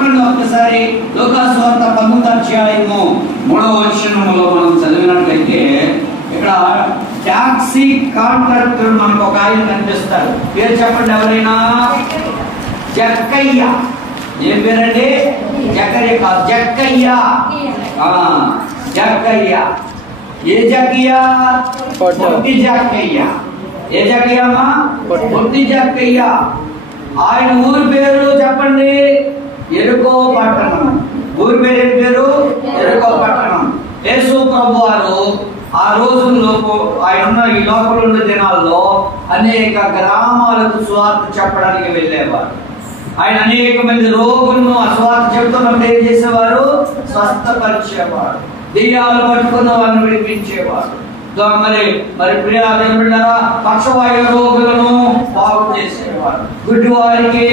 ఒకసారి లూకాసు వార్త 19వ అధ్యాయము 3వ వచనములో మనం చదివినట్లయితే ఇక్కడ టాక్సీ కాంట్రాక్టర్ మనకు ఒక ఆయన కనిపిస్తారు. పేరు చెప్పండి ఎవరైనా. జక్కయ్య. ఏం పేరండి? జక్కయ్య కాదు, జక్కయ్య. జక్కయ్య. ఏ జక్కయ్య? పొట్టి జక్కయ్య. ఏ జక్కయ్య అమ్మా? పొట్టి జక్కయ్య. ఆయన ఊరి పేరు చెప్పండి. ఎరుకో పట్టణం. ఊరి పేరు ఏంటి? పేరు ఎరుకో పట్టణం. యేసు ప్రభు వారు ఆ రోజుల్లో ఆయన ఉన్న ఈ లోకంలో ఉన్న దినాల్లో అనేక గ్రామాలకు సువార్త చెప్పడానికి వెళ్ళేవారు. ఆయన అనేక మంది రోగులను ఆ సువార్త చెప్తున్నప్పుడు ఏం చేసేవారు? స్వస్థపరిచేవారు. దెయ్యాలు పట్టుకున్న వారిని విడిపించేవారు. మరి ప్రియారా పక్షవాయు రోగులను బాగు చేసేవారు. గుడ్డి వారికి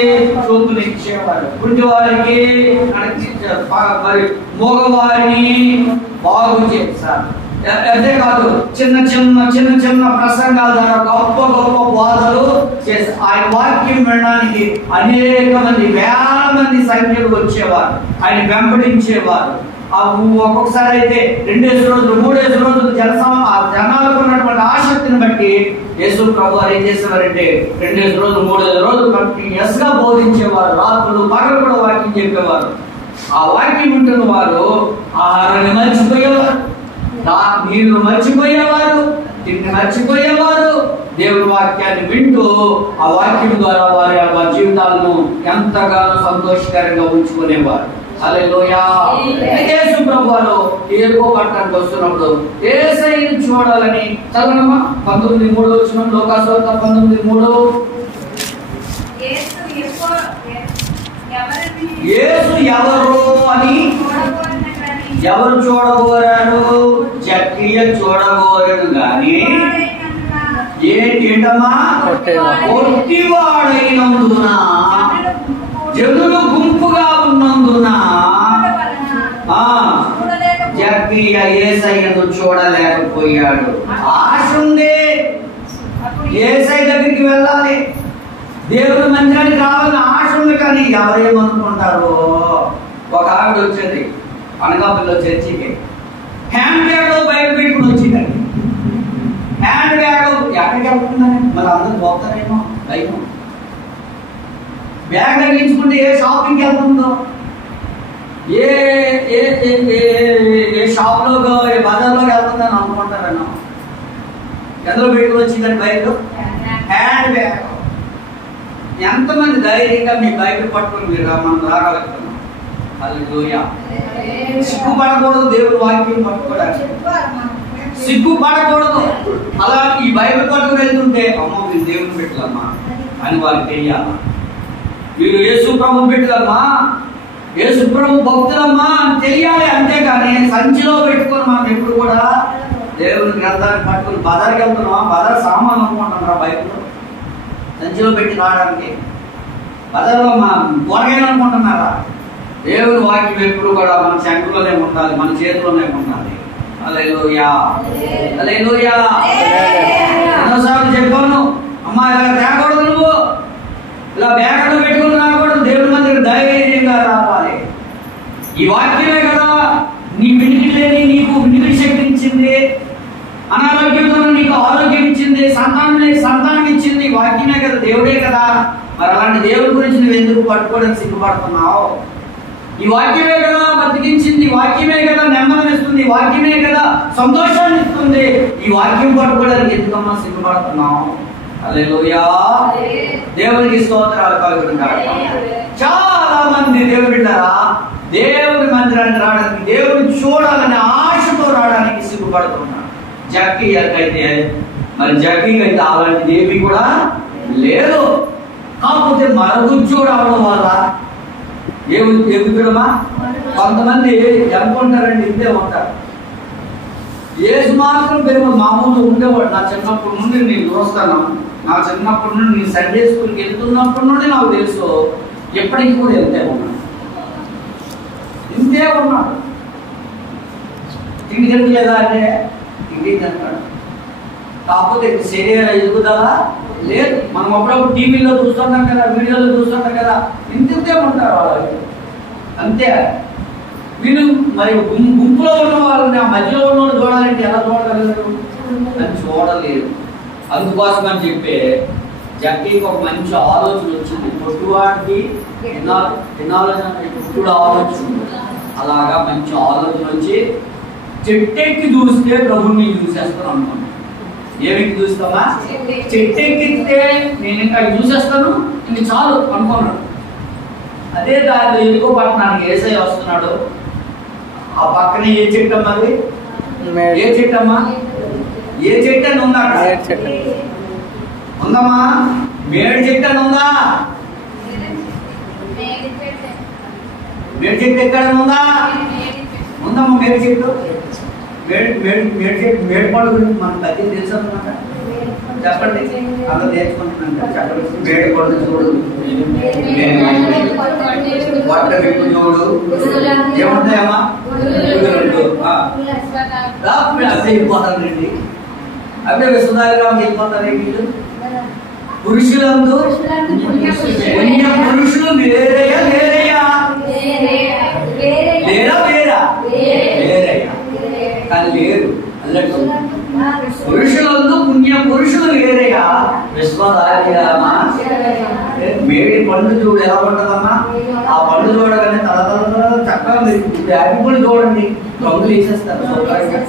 చూపునిచ్చేవారు. గుడ్డి వారికి మరి మగవారిని బాగు చేశారు. అంతేకాదు చిన్న చిన్న ప్రసంగాల ద్వారా గొప్ప గొప్ప బోధలు చేసి ఆయన వాక్యం వినడానికి అనేక మంది, వేల మంది సంఖ్యలు వచ్చేవారు. ఆయన వెంబడించేవారు. ఒక్కొక్కసారి అయితే 2 రోజులు 3 రోజులు జనాలకు ఉన్నటువంటి ఆసక్తిని బట్టి యేసు ప్రభు వారు ఏం చేసేవారంటే 2 రోజులు 3 రోజులు కంటిన్యూస్ గా బోధించేవారు. రాత్రులు పగలు కూడా వాక్యం చెప్పేవారు. ఆ వాక్యం ఉంటున్న వారు ఆహారాన్ని మర్చిపోయేవారు, నీళ్లు మర్చిపోయేవారు, తిండి మర్చిపోయేవారు. దేవుని వాక్యాన్ని వింటూ ఆ వాక్యం ద్వారా వారి జీవితాలను ఎంతగానో సంతోషకరంగా ఉంచుకునేవారు. హల్లెలూయా. యేసు ప్రభు వారు ఎరుకో పట్టణానికి వస్తున్నప్పుడు యేసయ్యను చూడాలని చదవనమ్మా. 19:3 వచ్చిన లూకాసు వార్త 19:3. యేసు ఎవరు అని ఎవరు చూడగోరారు? జక్కయ్య చూడగోరను గాని ఏంటమ్మా? పొట్టివాడైనందున, జనులు గుంపుగా ఉన్నందున జక్కయ్య యేసయ్యను చూడలేకపోయాడు. ఆశ ఉంది, యేసయ్య దగ్గరికి వెళ్ళాలి, దేవుని మందిరానికి రావాలని ఆశ ఉంది. కానీ ఎవరేమనుకుంటారో. ఒక ఆవిడ వచ్చేది అనకాపల్లిలో చర్చికి. హ్యాండ్ బ్యాగ్ బయట పెట్టుకుని వచ్చిందండి. హ్యాండ్ బ్యాగ్ ఎక్కడికి వెళ్తుందని మరి అందరూ పోతారేమో భయం. బ్యాగ్ తగ్గించుకుంటే ఏ షాపింగ్కి వెళ్తుందో, ఏ షాప్లో ఏ బజార్లోకి వెళ్తుందని అనుకుంటారన్నా. ఎందులో పెట్టుకుని వచ్చిందండి బయట? Hand bag. ఎంతమంది ధైర్యంగా మీ బయట పట్టుకుని మీరు మనం రాగలుగుతున్నాం? హల్లెలూయా. సిగ్గుపడకూడదు దేవుని వాక్యం పట్టుకోవడానికి. సిగ్గుపడకూడదు. అలా ఈ బైబిల్ పట్టుకుని వెళ్తుంటే అమ్మో మీరు దేవుని పెట్టలమ్మా అని వాళ్ళకి తెలియాలి. వీరు యేసు ప్రభు పెట్టలమ్మా, యేసు ప్రభు భక్తులమ్మా అని తెలియాలి. అంతేగాని సంచిలో పెట్టుకొని మనం ఎప్పుడు కూడా దేవుని గ్రంథాన్ని పట్టుకుని బజార్కి వెళ్తున్నాం. బజార్ సామాన్లు అనుకుంటున్నారా? బైబిల్ సంచిలో పెట్టి రావడానికి బజార్లో మా కూరగాయలు అనుకుంటున్నారా? దేవుని వాక్యం ఎప్పుడు కూడా మన శంకులోనే ఉండాలి, మన చేతిలోనే ఉండాలి. హల్లెలూయా. హల్లెలూయా. ఎన్నోసార్లు చెప్పాను, అమ్మా ఇలా తేకూడదు, నువ్వు ఇలా బ్యాగ్లో పెట్టుకుని రాకూడదు. దేవుని మందికి ధైర్యంగా రావాలి. ఈ వాక్యమే కదా నీ వినికిడి లేని నీకు వినికిడి శక్తి ఇచ్చింది, అనారోగ్యంతో నీకు ఆరోగ్యం ఇచ్చింది, సంతానం లేని సంతానం ఇచ్చింది. వాక్యమే కదా, దేవుడే కదా. మరి అలాంటి దేవుడి గురించి నువ్వు ఎందుకు పట్టుకోవడానికి సిగ్గుపడుతున్నావు? ఈ వాక్యమే కదా బతికించింది, వాక్యమే కదా నెమ్మదిని ఇస్తుంది, వాక్యమే కదా సంతోషాన్ని ఇస్తుంది. ఈ వాక్యం పట్టుకోవడానికి ఎందుకమ్మా సిగ్గుపడుతున్నావు? హల్లెలూయా. దేవునికి స్తోత్రాలు కలుగుతుంటారు. చాలా మంది దేవుని బిడ్డలారా దేవుని మందిరానికి రావడానికి, దేవుని చూడాలని ఆశతో రావడానికి సిగ్గుపడుతున్నారు. జక్కయ్యకైతే మరి జక్కయ్యకైతే అలాంటిది ఏమీ కూడా లేదు. కాకపోతే మరుగుజ్జోడు అవడం వల్ల ఏమిటమ్మా కొంతమంది అనుకుంటారండి, ఇంతే ఉంటారు. ఏసు మాత్రం పేరు మామూలు ఉండేవాడు. నా చిన్నప్పటి నుండి నేను చూస్తాను. నా చిన్నప్పటి నుండి నేను సండే స్కూల్కి వెళ్తున్నప్పటి నుండి నాకు తెలుసు, ఎప్పటికీ కూడా ఇంతే ఉన్నాడు. తిండి తినలేదా అంటే తిండి తింటాడు. కాకపోతే శరీర ఎదుగుదల లేదు. మనం అప్పుడప్పుడు టీవీలో చూస్తుంటాం కదా, వీడియోలో చూస్తుంటాం కదా, ఇంతే ఉంటారు వాళ్ళకి. అంతే. వీళ్ళు మరి గుంపులో ఉన్న వాళ్ళని, ఆ మధ్యలో ఉన్న వాళ్ళు చూడాలంటే ఎలా చూడగలరు? అని చూడలేరు. అందుకోసం అని చెప్పి జక్కీకి ఒక మంచి ఆలోచన వచ్చింది. పొట్టువాడికి పుట్టుడు ఆలోచన, అలాగా మంచి ఆలోచన వచ్చి చెట్టెక్కి చూస్తే ప్రభుని చూసేస్తాను అనుకున్నాను. ఏమిటి చూస్తామా? చెట్టెక్కితే నేను ఇంకా చూసేస్తాను, ఇంక చాలు అనుకున్నాడు. అదే దారిలో ఎందుకో పట్టణానికి యేసయ్య వస్తున్నాడు. ఆ పక్కన ఏ చెట్టు అమ్మా? అది ఏ చెట్టు అమ్మా? ఏ చెట్టు అని ఉందా? ఉందమ్మా? మేడి చెట్టు అని ఉందా? మేడి చెట్టు ఎక్కడ ఉందా? ఉందమ్మా మేడి చెట్టు. మేడి పండు గురించి మనకు తగ్గింది తెలుసు అన్నమాట. చెప్పండి, అలా నేర్చుకుంటున్నాను. చెప్పండి. మేడి పండు చూడు, వడ్డ విప్పు చూడు, ఏముంటాయమ్మా? అదే వెళ్ళిపోతారండి. అదే విశ్వదారిరామకి వెళ్ళిపోతారు. వీళ్ళు పురుషులందు పురుషులు లేరయ్యా, లేరయ్యా, లేరా వేరా? లేరయ్యా, కానీ లేరు అన్నట్టు. పురుషులందు పుణ్య పురుషులు లేరయ్యా, విశ్వదారిరామా. మేడి పండు చూడు ఎలా ఉంటుందమ్మా? ఆ పండు చూడగానే తల చక్కగా మీరు యాపిల్ పళ్ళు చూడండి, రంగులు వేసేస్తారు సౌకర్యంగా.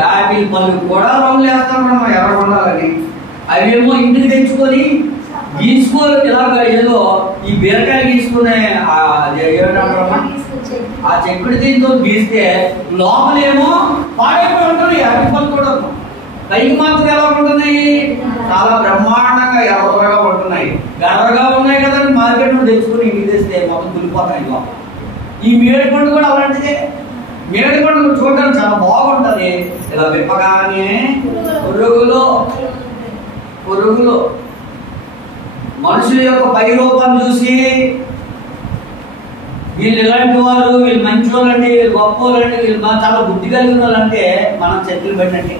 యాపిల్ పళ్ళు కూడా రంగులు వేస్తారమ్మా ఎర్ర ఉండాలని. అవేమో ఇంటికి తెచ్చుకొని గీసుకో, ఇలాగ ఏదో ఈ బీరకాయలు గీసుకునే ఆ చెక్కుడు దీంతో గీస్తే లోపలేమో పాడైపోయి ఉంటుంది. యాపిల్ పళ్ళు కూడా పైకి మాత్రం ఎలా ఉంటున్నాయి? చాలా బ్రహ్మాండంగా ఎర్రగా ఉంటున్నాయి. ఎర్రగా ఉన్నాయి కదండి, మార్కెట్ నుండి తెచ్చుకుని ఇంటికి తెస్తే మొత్తం తులిపోతాయి లోపల. ఈ మేడి పండు కూడా అలాంటిదే. మేడి పండు చూడడానికి చాలా బాగుంటది. ఇలా విప్పగానే పురుగులు మనుషుల యొక్క పై రూపాన్ని చూసి వీళ్ళు ఇలాంటి వారు, వీళ్ళు మంచి వాళ్ళండి, వీళ్ళు గొప్ప వాళ్ళండి, వీళ్ళు చాలా బుద్ధి కలిగిన వాళ్ళంటే మనం చెట్లు పెట్టండి.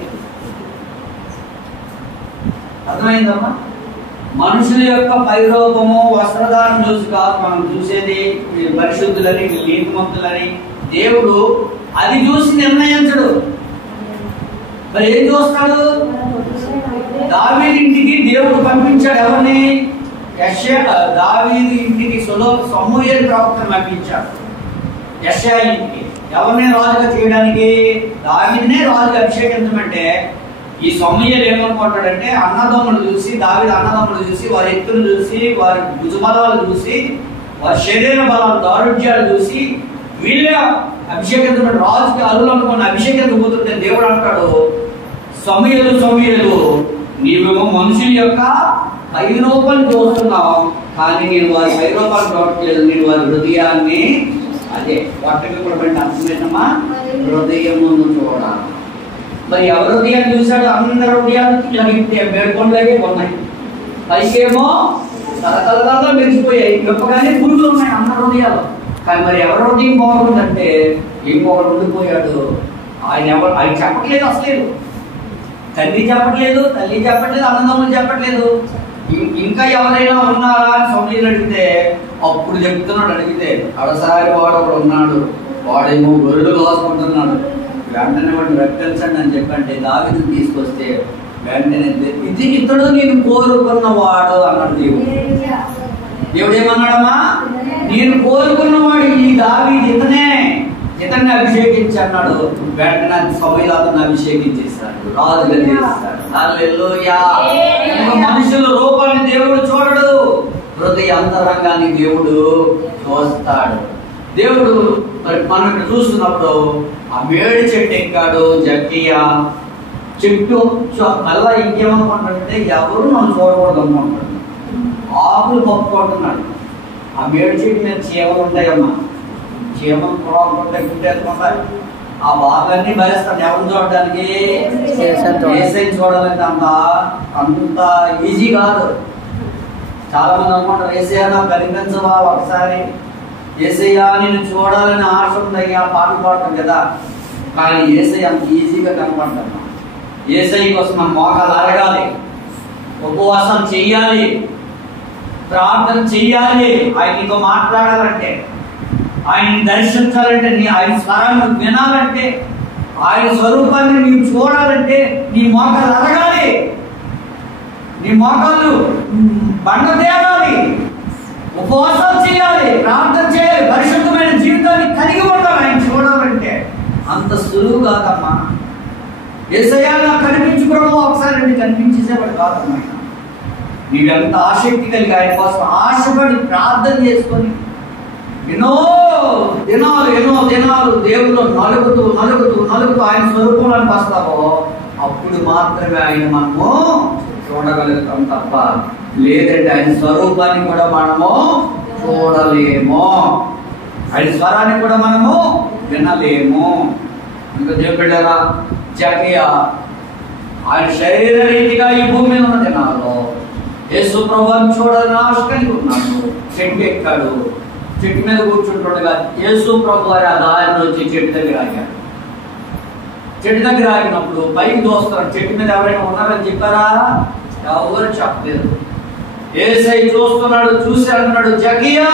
అర్థమైందమ్మా? మనుషుల యొక్క పైరూపము, వస్త్రధారణ చూసి కాదు మనం చూసేది. పరిశుద్ధులని, నీతిమంతులని దేవుడు అది చూసి నిర్ణయించడు. మరి ఏం చూస్తాడు? దావీదు ఇంటికి దేవుడు పంపించాడు. ఎవరిని? దావీదు ఇంటికి సమూయేలు ప్రవక్తను పంపించాడు. యెషయా ఇంటికి ఎవరిని రాజుగా చేయడానికి? దావీదునే రాజుగా అభిషేకించమంటే ఈ సమూయేలు ఏమనుకుంటాడంటే, అన్నదమ్ములు చూసి, దావీదు అన్నదమ్ములు చూసి, వారి ఎత్తును చూసి, వారి భుజబలాలు చూసి, వారి శరీర బలాలు, దారుఢ్యాలు చూసి వీళ్ళే అభిషేకించబడి రాజుకి అల్లులు అనుకున్న అభిషేకించబోతుంటే దేవుడు అంటాడు, సమూయేలు నీవేమో మనుషుల యొక్క పైరూపాన్ని చూస్తున్నావు, కానీ నేను వారి పైరూపాన్ని చూడట్లేదు, నేను వారి హృదయాన్ని, అదే వాటికి కూడా బట్టి అర్థమేనమ్మా, హృదయమును చూడాలి. మరి ఎవరి హృదయాన్ని చూశాడు? అందరి హృదయాలు మేడుకొండలాగే ఉన్నాయి. పైకేమో తలతలగా మెరిచిపోయాయి, గొప్పగానే పురుగులు ఉన్నాయి అందరి హృదయాలు. కానీ మరి ఎవరి హృదయం బాగుందంటే ఇంకొకరు ఉండిపోయాడు. ఆయన చెప్పట్లేదు, అసలేదు తండ్రి చెప్పట్లేదు, తల్లి చెప్పట్లేదు, అన్నదమ్ములు చెప్పట్లేదు. ఇంకా ఎవరైనా ఉన్నారా అని సమూయేలు అడిగితే అప్పుడు చెప్తున్నాడు. అడిగితే అడసారి వాడు ఒకడు ఉన్నాడు, వాడేమో గొర్రెలు కాసుకుంటున్నాడు, వెంటనే వాడిని రప్పించండి అని చెప్పంటే దావీదుని తీసుకొస్తే వెంటనే ఇతడు నేను కోరుకున్నవాడు అన్నాడు దేవుడు. దేవుడు ఏమన్నాడమ్మా? నేను కోరుకున్నవాడు ఈ దావీదు, ఇతన్ని అభిషేకించి అన్నాడు. వెంటనే సమూయేలు అతన్ని అభిషేకించేస్తాడు, రాజుగా చేస్తాడు. హల్లెలూయా. మనుషుల రూపాన్ని దేవుడు చూడడు, హృదయ అంతరంగాన్ని దేవుడు చూస్తాడు. దేవుడు మరి మనం ఇక్కడ చూస్తున్నప్పుడు ఆ మేడి చెట్టు ఎక్కాడు జక్కయ్య. చెట్టు మళ్ళా ఇంకేమనుకుంటాడంటే ఎవరు నన్ను చూడకూడదు అనుకుంటాడు. ఆకులు పప్పుకుంటున్నాడు. ఆ మేడి చెట్టు మీద చీమలు ఉంటాయమ్మా, చీమలు పొడవుకుంటాయి, గుట్టేసుకుంటాయి. ఆ బాధలన్నీ భరిస్తాడు. ఎవరిని చూడడానికి? యేసయ్యని చూడాలంటే అంత ఈజీ కాదు. చాలా మంది అనుకుంటారు, యేసయ్య నాకు కనిపించవా ఒకసారి, యేసయ్య నేను చూడాలని ఆశ ఉందయ్యా, పాటలు పాడతాం కదా. కానీ యేసయ్య అంత ఈజీగా కనపడతాడు. యేసయ్య కోసం మన మోకాలు అరగాలి, ఉపవాసం చెయ్యాలి, ప్రార్థన చెయ్యాలి, ఆయనతో మాట్లాడాలంటే. ఆయన్ని దర్శించాలంటే, ఆయన స్వరాన్ని వినాలంటే, ఆయన స్వరూపాన్ని నీవు చూడాలంటే నీ మోకాలు అరగాలి, నీ మోకాళ్ళు బండ తేవాలి, ఉపవాసాలు చేయాలి, ప్రార్థన చేయాలి, పరిశుద్ధమైన జీవితాన్ని కలిగి ఉండాలి. ఆయన చూడాలంటే అంత సులువు కాదమ్మా. యేసయ్యా నాకు కనిపించు ప్రభు ఒకసారి అంటే కనిపించేసేవాడు కాదమ్మా. నీవెంత ఆసక్తి కలిగి ఆయన కోసం ఆశపడి ప్రార్థన చేసుకొని ఎన్నో దినాలు దేవుడు నలుగుతూ ఆయన స్వరూపంలోకి వస్తావో అప్పుడు మాత్రమే ఆయన మనము చూడగలుగుతాం తప్ప లేదంటే ఆయన స్వరూపాన్ని కూడా మనము చూడలేము, ఆయన స్వరాన్ని కూడా మనము వినలేము. ఇంకా చెప్పారా జకరియా ఆయన శరీర రీతిగా ఈ భూమి మీద ఉన్న దినాల్లో యేసు ప్రభువుని చూడాలని ఆశ కలిగి ఉన్నాడు. చెట్టు ఎక్కాడు, చెట్టు మీద కూర్చుంటుండగా యేసు ప్రభు వారి ఆ దారిలో వచ్చి చెట్టు దగ్గర ఆగాడు. చెట్టు దగ్గర ఆగినప్పుడు పైకి దోస్తాడు. చెట్టు మీద ఎవరైనా ఉన్నారని చెప్పారా? ఎవరు చెప్పలేదు. యేసయ్య చూస్తున్నాడు, చూసి అన్నాడు, జకరియా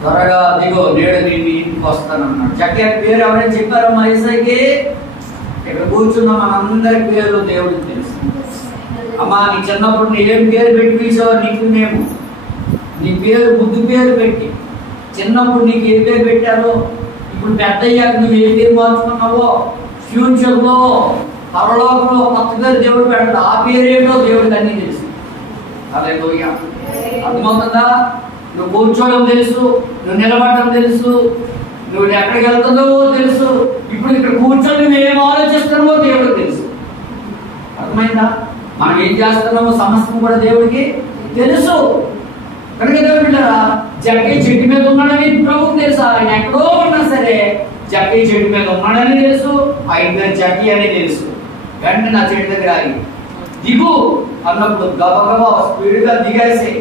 త్వరగా దిగో, నేడు నేను ఇంటికి వస్తానన్నాడు. జకరియా పేరు ఎవరైనా చెప్పారమ్మా యేసయ్యకి? ఇక్కడ కూర్చున్న మనందరి పేర్లు దేవుడికి తెలుసు. అమ్మా నీ చిన్నప్పుడు నీ ఏం పేరు పెట్టి పిలిచేవారు నీకు? మేము నీ పేరు ముద్దు పేరు పెట్టి, చిన్నప్పుడు నీకు ఏ పేరు పెట్టారో, ఇప్పుడు పెద్ద అయ్యాక నువ్వు ఏ పేరు మార్చుకున్నావో, ఫ్యూచర్లో పరలోకంలో కొత్త పేరు దేవుడు పెడతాడు. ఆ పేరేంటో దేవుడికి అన్నీ తెలుసు. హల్లెలూయా. అర్థమవుతుందా? నువ్వు కూర్చోవడం తెలుసు, నువ్వు నిలబడడం తెలుసు, నువ్వు ఎక్కడికి వెళ్తున్నావో తెలుసు, ఇప్పుడు ఇక్కడ కూర్చొని నువ్వు ఏం ఆలోచిస్తున్నావో దేవుడికి తెలుసు. అర్థమైందా? మనం ఏం చేస్తున్నామో సమస్తం కూడా దేవుడికి తెలుసు. కనుక దేవుడు బిడ్డలారా, జక్కయ్య చెట్టు మీద ఉన్నాడని ప్రభువుకి తెలుసు. ఆయన ఎక్కడో ఉన్నా సరే జక్కయ్య చెట్టు మీద ఉన్నాడని తెలుసు, ఆయన జక్కయ్య అని తెలుసు. వెంటనే నా చెట్టు దగ్గర ఆగి దిగు అన్నప్పుడు గబగబా స్పీడ్గా దిగేసి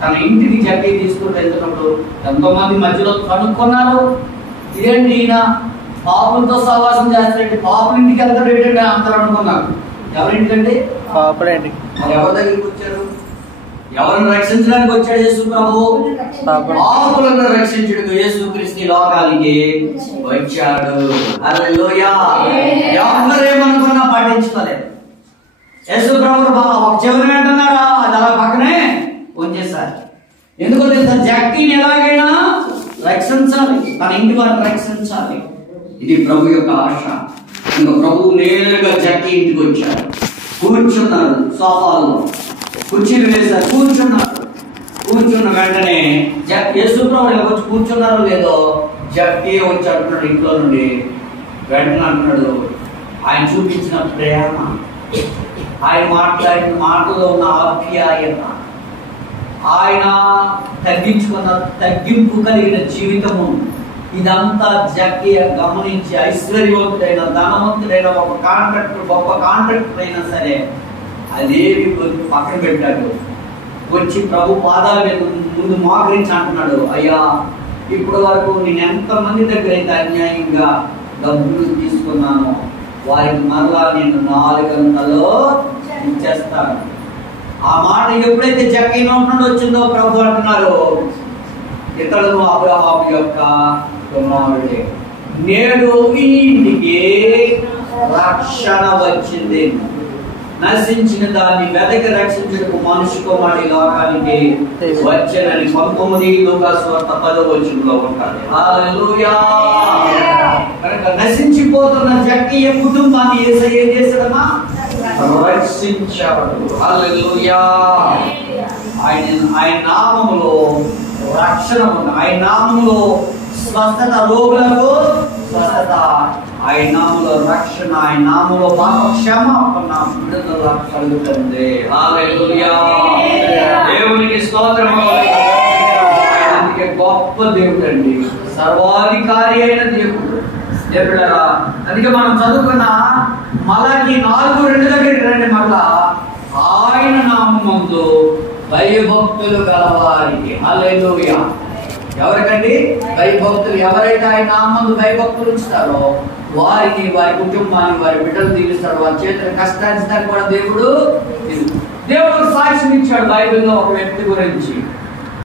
తన ఇంటికి జక్కయ్య తీసుకుంటూ వెళ్తున్నప్పుడు ఎంతో మంది మధ్యలో కనుక్కున్నారు, ఇదేంటి ఈయన పాపులతో సహవాసం చేస్తాడంటే, పాపుల ఇంటికి వెళ్తాడు ఏంటంటే అందరూ అనుకున్నారు. ఎవరింటికండి? పాపులండి. ఎవరి దగ్గరికి వచ్చారు? ఎవరిని రక్షించడానికి వచ్చాడు యేసు ప్రభు? పాపులను రక్షించడానికి యేసుక్రీస్తు ఈ లోకానికి వచ్చాడు. హల్లెలూయా. ఎవరేమనుకున్నా పాటించుకోలేదు. యేసు ప్రభు ఒక చెవులు అంటున్నారా, అది అలా పక్కనే వచ్చేసారు. ఎందుకో తెలుసా? జక్కీని ఎలాగైనా రక్షించాలి, తన ఇంటి వారిని రక్షించాలి. ఇది ప్రభు యొక్క ఆశ. ఇంకా ప్రభు నేరుగా జక్కీ ఇంటికి వచ్చారు. కూర్చున్నారు, సోఫాలో కుర్చీలు వేశారు, కూర్చున్నారు. కూర్చున్న వెంటనే యేసు ప్రభు వచ్చి కూర్చున్నారో లేదో జక్కీ వచ్చి అంటున్నాడు ఇంట్లో నుండి. వెంటనే అంటున్నాడు, ఆయన చూపించిన ప్రేమ, ఆయన మాట్లాడిన మాటలో ఉన్న ఆప్యాయత, ఆయన తగ్గించుకున్న తగ్గింపు కలిగిన జీవితము, ఇదంతా జక్కయ్య గమనించి ఐశ్వర్యవంతుడైన ధనవంతుడైన ఒక కాంట్రాక్టర్, గొప్ప కాంట్రాక్టర్ అయినా సరే అదేవి పక్కన పెట్టాడు. వచ్చి ప్రభు పాదాల మీద ముందు మోకరించి అంటున్నాడు, అయ్యా ఇప్పటి వరకు నేను ఎంతమంది దగ్గర అయితే అన్యాయంగా డబ్బులు తీసుకున్నాను, వారికి మరలా నేను 400 ఇచ్చేస్తాను. ఆ మాట ఎప్పుడైతే జక్కయ్య నోటి వచ్చిందో ప్రభు అంటున్నారు, ఇతడు అబ్రహాము యొక్క కుమారుడే, నేడు ఈ ఇంటికి రక్షణ వచ్చింది, నశించిన దాన్ని వెదకి రక్షించడానికి మనిషి కుమారుడు ఈ లోకానికి వచ్చానని 19 లూకాసు వార్త 10వ వచనంలో ఉంటాడు. హల్లెలూయా. కనుక నశించిపోతున్న జక్కయ్య కుటుంబాన్ని యేసయ్య ఏం చేశాడమ్మా? రక్షించాడు. హల్లెలూయా. ఆయన నామములో రక్షణ ఉంది, ఆయన నామములో స్వస్థత, రోగులకు స్వస్థత, ఆయన నామములో రక్షణ, ఆయన నామములో పాప క్షమాపణ, విడుదల కలుగుతుంది. హల్లెలూయా. దేవునికి స్తోత్రము. అందుకే గొప్ప దేవుడు అండి, సర్వాధికారి అయిన దేవుడు. దేవుడరా, అందుకే మనం చదువుకున్న మలాకి 4:2 దగ్గరికి రండి. మళ్ళా ఆయన నామమందు భయభక్తులు గలవారికి. హల్లెలూయా. ఎవరికండి? భయభక్తులు. ఎవరైతే ఆయన నామందు భయభక్తులు ఉంచుతారో వారిని, వారి కుటుంబాన్ని, వారి బిడ్డలు దీవిస్తాడు. వారి చేతుల కష్టాన్ని కూడా దేవుడు సాక్ష్యం ఇచ్చాడు బైబిల్లో ఒక వ్యక్తి గురించి.